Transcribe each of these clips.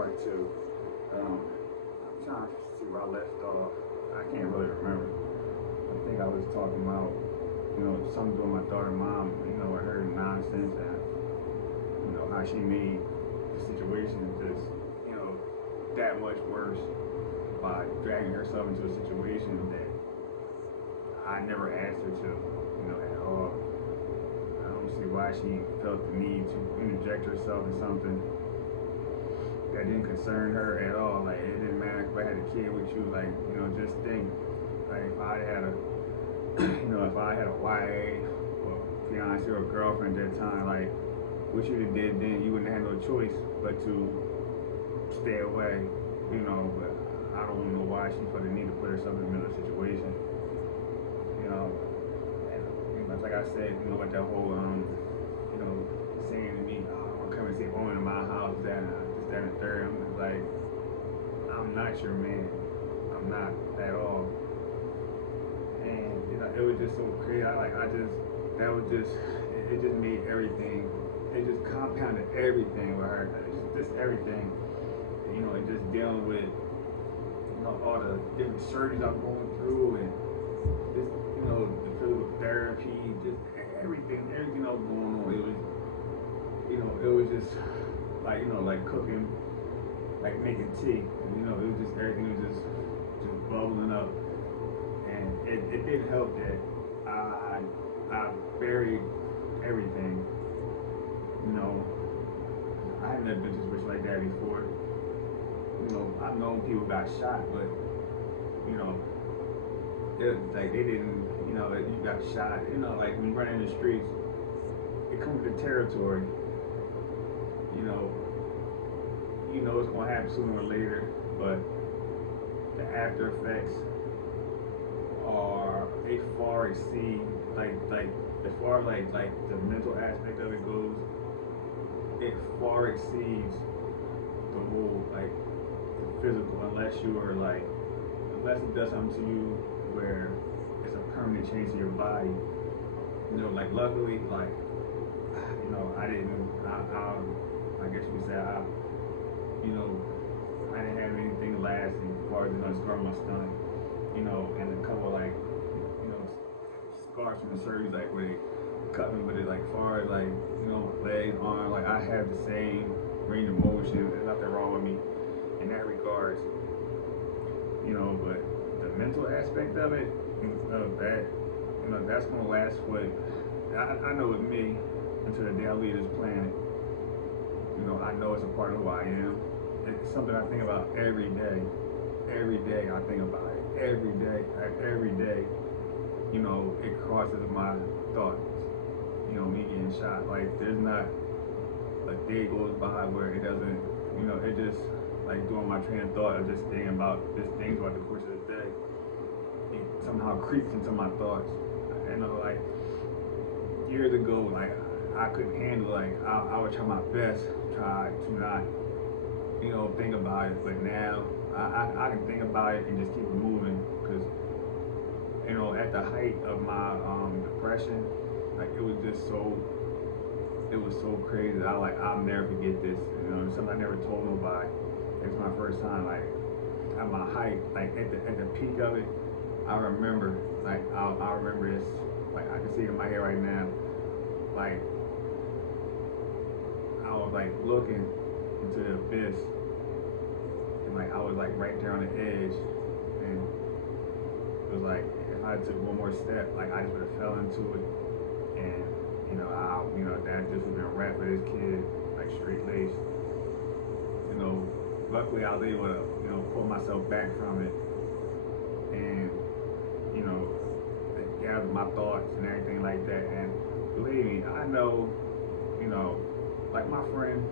part two. I'm trying to see where I left off. I can't really remember. I think I was talking about, something with my daughter mom, with her nonsense and, how she made the situation just, that much worse by dragging herself into a situation that I never asked her to, at all. I don't see why she felt the need to interject herself in something that didn't concern her at all. Like, it didn't matter if I had a kid with you. Like, just think, like, if I had a, if I had a wife or fiance or girlfriend at that time, like, what you'd have did then, you wouldn't have had no choice but to stay away, but I don't know why she felt the need to put herself in the middle of the situation, and like I said, with that whole, saying to me, oh, I want to come and see a woman in my house, that, this, that, and the third. I'm just like, I'm not your man. I'm not at all. And, it was just so crazy. That was just, it just made everything, it just compounded everything with her. Just everything. And just dealing with, all the different surgeries I'm going through, and just, the physical therapy, just everything else going on. It was just like, like cooking, like making tea. It was just, everything was just bubbling up. And it didn't help that I buried everything. I had never been to a situation like that before. I've known people got shot, but like they didn't. You got shot. Like when you run in the streets, it comes with the territory. It's gonna happen sooner or later, but the after effects are, they far exceed, like as far like the mental aspect of it goes, it far exceeds the whole, like, the physical, unless it does something to you where it's a permanent change to your body. Like luckily, like, I didn't, I guess you could say, I didn't have anything lasting as far as, scar on my stomach, and a couple, like, scars from the surgery, like where they cut me, but it, like, far as, like, my legs, arm, like, I have the same range of motion. There's nothing wrong with me in that regards, but the mental aspect of it, that's gonna last for, I know with me, until the day I leave this planet. I know it's a part of who I am. It's something I think about every day. Every day I think about it. Every day. Every day. It crosses my thoughts. Me getting shot. Like, there's not a day goes by where it doesn't, it just, like, during my train of thought of just thinking about throughout the course of the day, it somehow creeps into my thoughts. Like, years ago, like, I couldn't handle, like, I would try my best, try to not, think about it, but now I can think about it and just keep it moving, because, at the height of my depression, like, it was so crazy that I'll never forget this, something I never told nobody. It was my first time, like, at my height, like, at the peak of it. I remember, like, I remember this, like, I can see it in my head right now, like, I was, like, looking into the abyss, and, like, I was, like, right there on the edge, and it was like, if I took one more step, like, I just would have fell into it, and, that just would have been a wrap for this kid, like, straight laced. Luckily I was able to, pull myself back from it, and, gather my thoughts and everything like that, and believe me, I know, like my friend,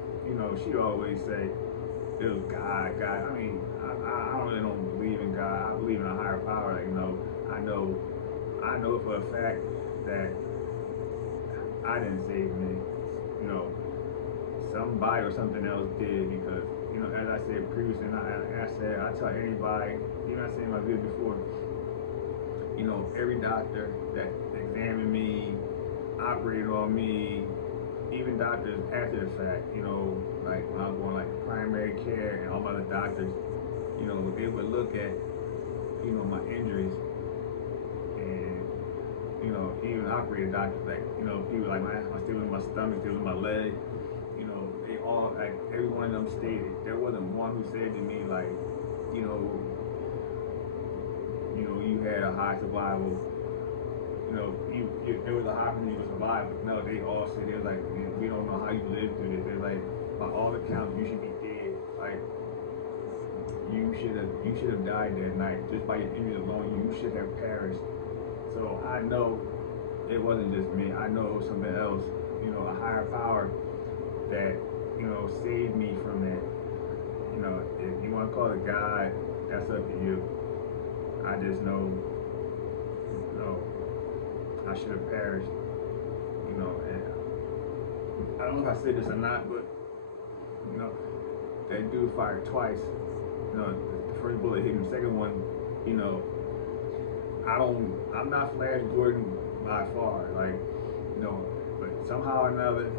she always say, it was God. I mean, I really don't believe in God. I believe in a higher power. Like, I know for a fact that I didn't save me. Somebody or something else did, because, as I said previously, and I tell anybody, even I said in my video before, every doctor that examined me, operated on me, even doctors after the fact, like when I was going like primary care and all my other doctors, they would look at, my injuries and, even operator doctors, like, people like my still in my stomach, still in my leg, they all, like, every one of them stated, there wasn't one who said to me, like, you know, you had a high survival, there was a high for you to survive, but no, they all said, they was like, man, we don't know how you lived through this. They're like, by all accounts, you should be dead. Like, you should have died that night. Just by your injuries alone, you should have perished. So I know it wasn't just me. I know it was something else, a higher power that, saved me from that. If you want to call it God, that's up to you. I just know, I should have perished, and I don't know if I said this or not, but, that dude fired twice. The first bullet hit him, the second one, I'm not Flash Gordon by far, like, but somehow or another,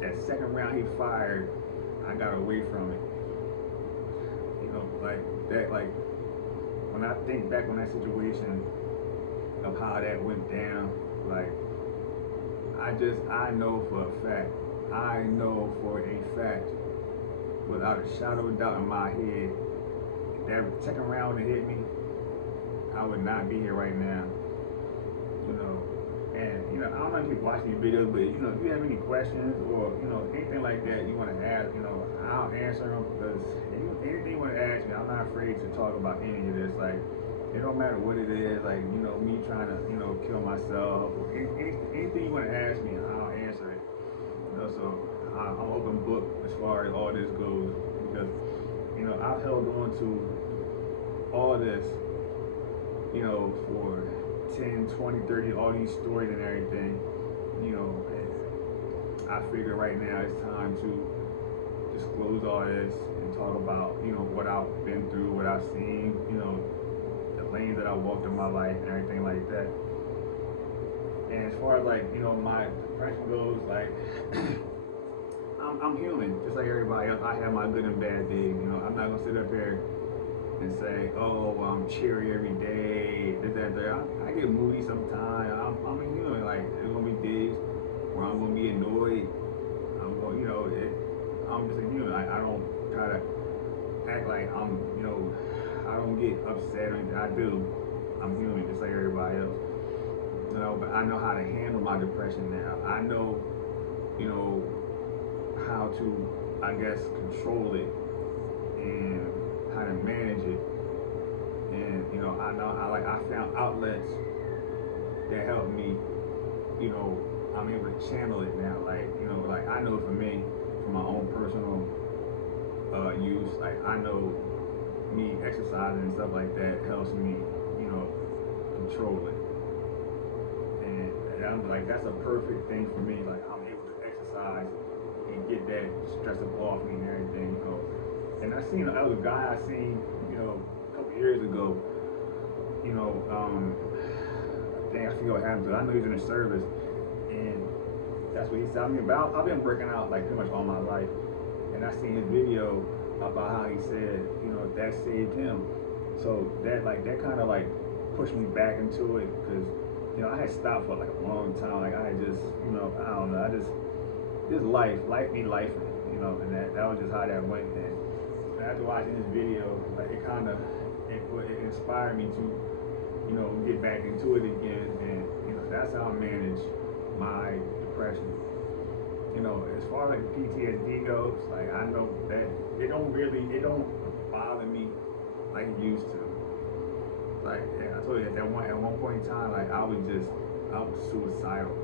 that second round he fired, I got away from it. Like that, like, when I think back on that situation of how that went down, like, I know for a fact, without a shadow of doubt in my head, that second round that hit me, I would not be here right now. And I don't know if you watch these videos, but if you have any questions or anything like that you want to ask, I'll answer them, because anything you want to ask me, I'm not afraid to talk about any of this. Like, it don't matter what it is, like, me trying to kill myself, or anything you want to ask me, I'll answer it. So I'm an open book as far as all this goes, because I've held on to all this, for 10, 20, 30, all these stories and everything, and I figure right now it's time to disclose all this and talk about, what I've been through, what I've seen, the lanes that I walked in my life and everything like that. And as far as, like, my depression goes, like, I'm human, just like everybody else. I have my good and bad days, I'm not gonna sit up here and say, oh, I'm cheery every day, this, that, that. I get moody sometimes. I'm a human. Like, there's gonna be days where I'm gonna be annoyed. I'm just a human. I don't try to act like I'm, I don't get upset or anything. I do. I'm human, just like everybody else. But I know how to handle my depression now. I know, how to, I guess, control it and how to manage it. And I know I found outlets that help me. I'm able to channel it now. Like, like, I know for me, for my own personal use, like, I know me exercising and stuff like that helps me, control it. And I'm like, that's a perfect thing for me. Like, I'm able to exercise and get that stress up off me and everything, And I seen, there was a guy I seen, a couple years ago, I forget what happened to him. I know he was in the service, and that's what he said. I mean, I've been working out like pretty much all my life, and I seen his video about how he said, that saved him. So that kind of like pushed me back into it, because I had stopped for like a long time. Like, I had just, I don't know, this life be life, and that was just how that went. And after watching this video, like, it kind of it inspired me to get back into it again, and that's how I manage my depression. As far as like the PTSD goes, like, I know that it don't bother me like it used to. Like, I told you at one point in time, like, I was suicidal.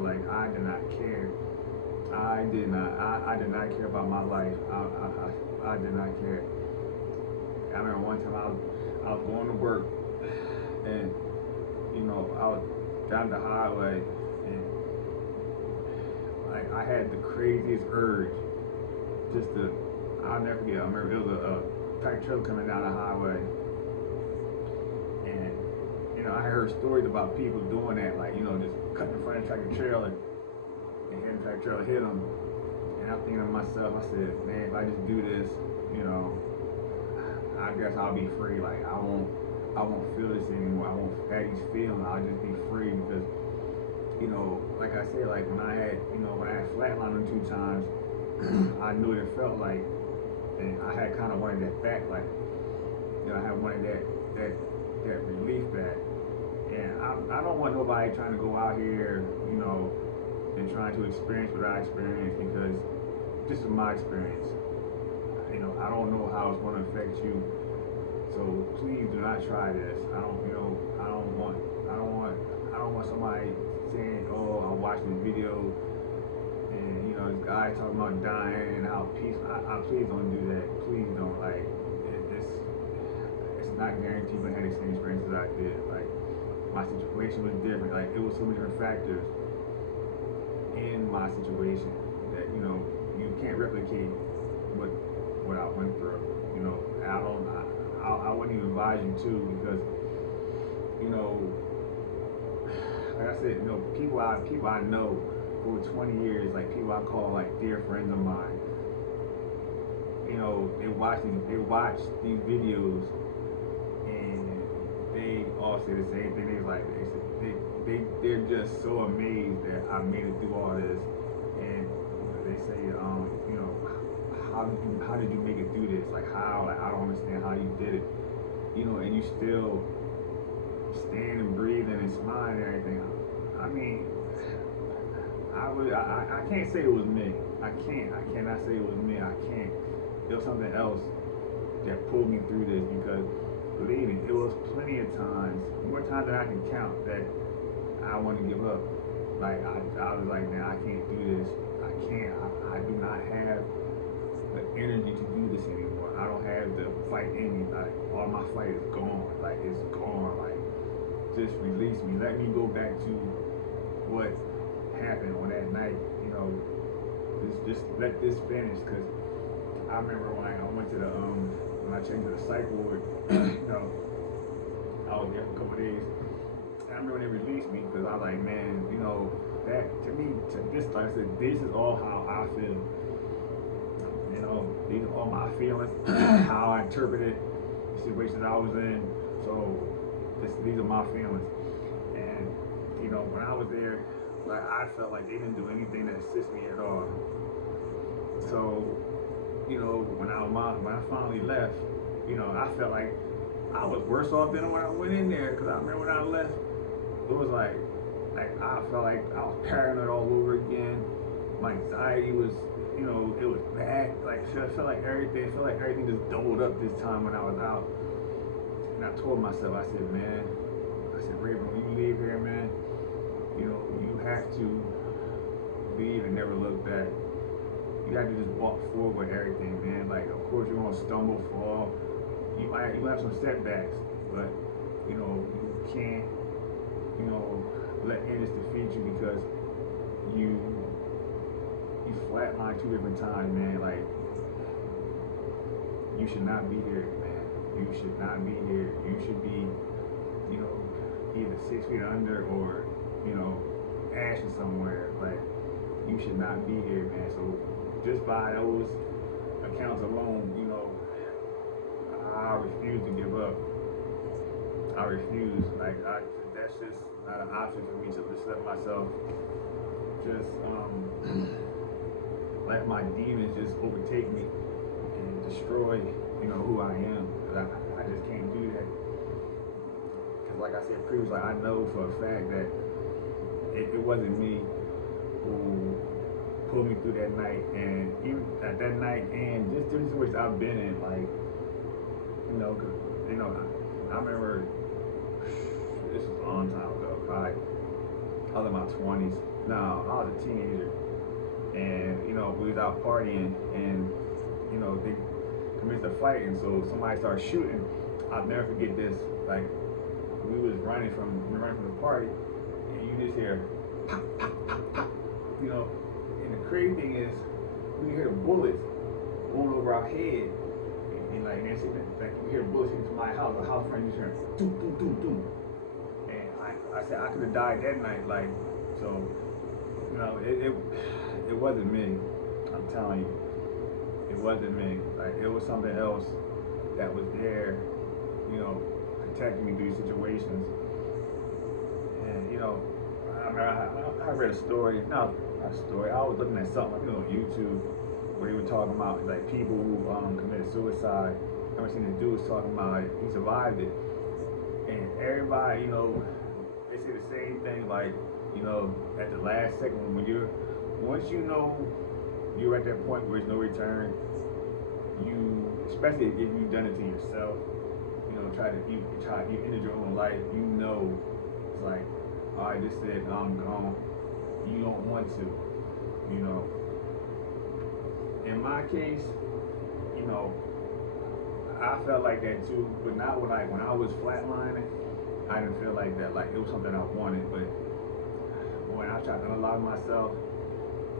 Like, I did not care. I did not care about my life. I did not care. I remember one time I was going to work, and I was down the highway, and like, I had the craziest urge I'll never forget. I remember there was a tractor trailer coming down the highway, and I heard stories about people doing that, like, just cut in front of the tractor trailer, and the tractor trailer hit him. And I'm thinking to myself, I said, man, if I just do this, you know, I guess I'll be free. Like I won't feel this anymore. I won't have these feelings. I'll just be free because, you know, like I said, like when I had flatlined them 2 times, I knew what it felt like, and I had kind of wanted that back. Like, you know, I had wanted that relief back. And I don't want nobody trying to go out here, you know, and trying to experience what I experienced, because this is my experience. You know, I don't know how it's going to affect you. So please do not try this. I don't want somebody saying, oh, I'm watching this video and, you know, this guy talking about dying and how peaceful. I please don't do that. Please don't. Like, it's not guaranteed to have the same experiences I did. Like, my situation was different. Like, it was so many different factors in my situation that, you know, you can't replicate what I went through. You know, I wouldn't even advise you to, because, you know, like I said, you know, people I know for 20 years, like people I call like dear friends of mine, you know, they watch these videos and they all say the same thing. They're just so amazed that I made it through all this, and they say, you know, how did you make it through this? Like how? Like I don't understand how you did it. You know, and you still stand and breathing and smiling and everything. I mean, I can't say it was me. I cannot say it was me. I can't. There was something else that pulled me through this, because believe me, it was plenty of times, more times than I can count, that I want to give up. Like I was like, man, I can't do this. I can't. I do not have the energy to do this anymore. I don't have the fight in me. Like all my fight is gone. Like it's gone. Like just release me. Let me go back to what happened on that night. You know, just let this finish. Cause I remember when I went to the when I checked into the psych ward. You know, I was there for a couple of days. I remember they released me, because I was like, man, you know, that to me, this, like I said, this is all how I feel. You know, these are all my feelings, how I interpreted the situations I was in. So these are my feelings. And you know, when I was there, like I felt like they didn't do anything to assist me at all. So, you know, when I finally left, you know, I felt like I was worse off than when I went in there, because I remember when I left, it was like I felt like I was paranoid all over again. My anxiety was, you know, it was bad. Like I felt like everything just doubled up this time when I was out. And I told myself, I said, man, Raven, when you leave here, man, you know, you have to leave and never look back. You have to just walk forward with everything, man. Like, of course, you're gonna stumble, fall. You might have some setbacks, but you know, you can't, you know, let illness defeat you, because you flatlined 2 different times, man. Like, you should not be here, man. You should not be here. You should be, you know, either 6 feet under or, you know, ashes somewhere. Like, you should not be here, man. So just by those accounts alone, you know, I refuse to give up. I refuse. Like, that's just not an option for me to just let myself just let my demons just overtake me and destroy, you know, who I am. Because I just can't do that. Because like I said previously, I know for a fact that it wasn't me who pulled me through that night, and even at that night, and just different situations I've been in, like, you know, cause, you know, I remember, this was a long time ago, probably, I was in my 20s, no, I was a teenager, and, you know, we was out partying, and, you know, they commenced a fight, and so somebody started shooting. I'll never forget this, like, we was running from the party, and you just hear, pop, pop, pop, pop, you know. And the crazy thing is, we hear the bullets going over our head, and like, and like we hear bullets into my house. The house friend just heard doom, doom, doom, doom. And I said I could have died that night. Like, So, you know, it wasn't me. I'm telling you, it wasn't me. Like it was something else that was there, you know, protecting me through situations. And you know, I read a story. No, not a story. I was looking at something, you know, on YouTube where he was talking about like people who committed suicide. I remember seeing this dude was talking about like, he survived it, and everybody, you know, they say the same thing. Like, you know, at the last second when you're, once you know you're at that point where there's no return, you, especially if you've done it to yourself, you know, you ended your own life, you know, it's like, all right, this is it, I'm gone. You don't want to, you know. In my case, you know, I felt like that too, but not when I was flatlining, I didn't feel like that. Like it was something I wanted, but when I tried to unlock myself,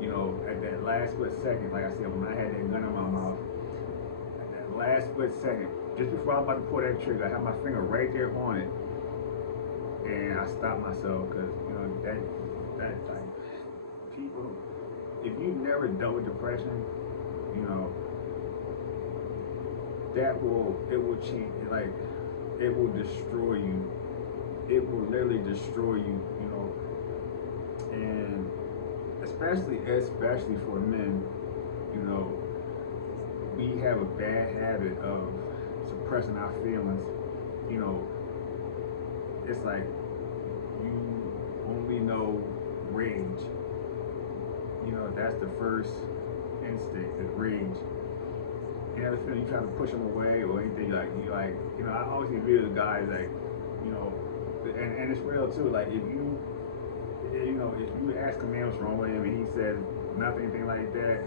you know, at that last split second, like I said, when I had that gun in my mouth, at that last split second, just before I was about to pull that trigger, I had my finger right there on it, and I stopped myself because you know that like people, if you've never dealt with depression, you know, it will change, like it will destroy you. It will literally destroy you, you know, and especially for men, you know, we have a bad habit of suppressing our feelings. You know, it's like you only know rage. You know, that's the first instinct is rage. You ever feel you try to push them away or anything, you know, I always see videos of guys like, you know, and it's real too. Like if you ask a man what's wrong with him and he says nothing, anything like that,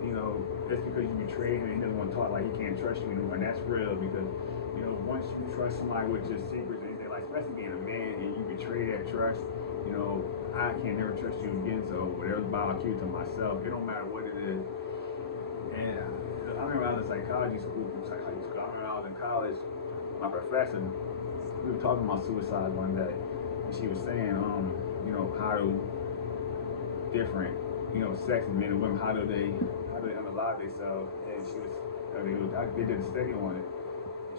you know, that's because you betrayed him and he doesn't want to talk, like he can't trust you anymore. And that's real because, you know, once you trust somebody with just secrets and anything, like especially being a man and you betray that trust, you know, I can never trust you again. So whatever's about, I'll keep it to myself. It don't matter what it is. And I remember I was in psychology school. I remember I was in college. My professor, we were talking about suicide one day, and she was saying, you know, how do different, you know, sex men and women, how do they unalive themselves? And they did a study on it,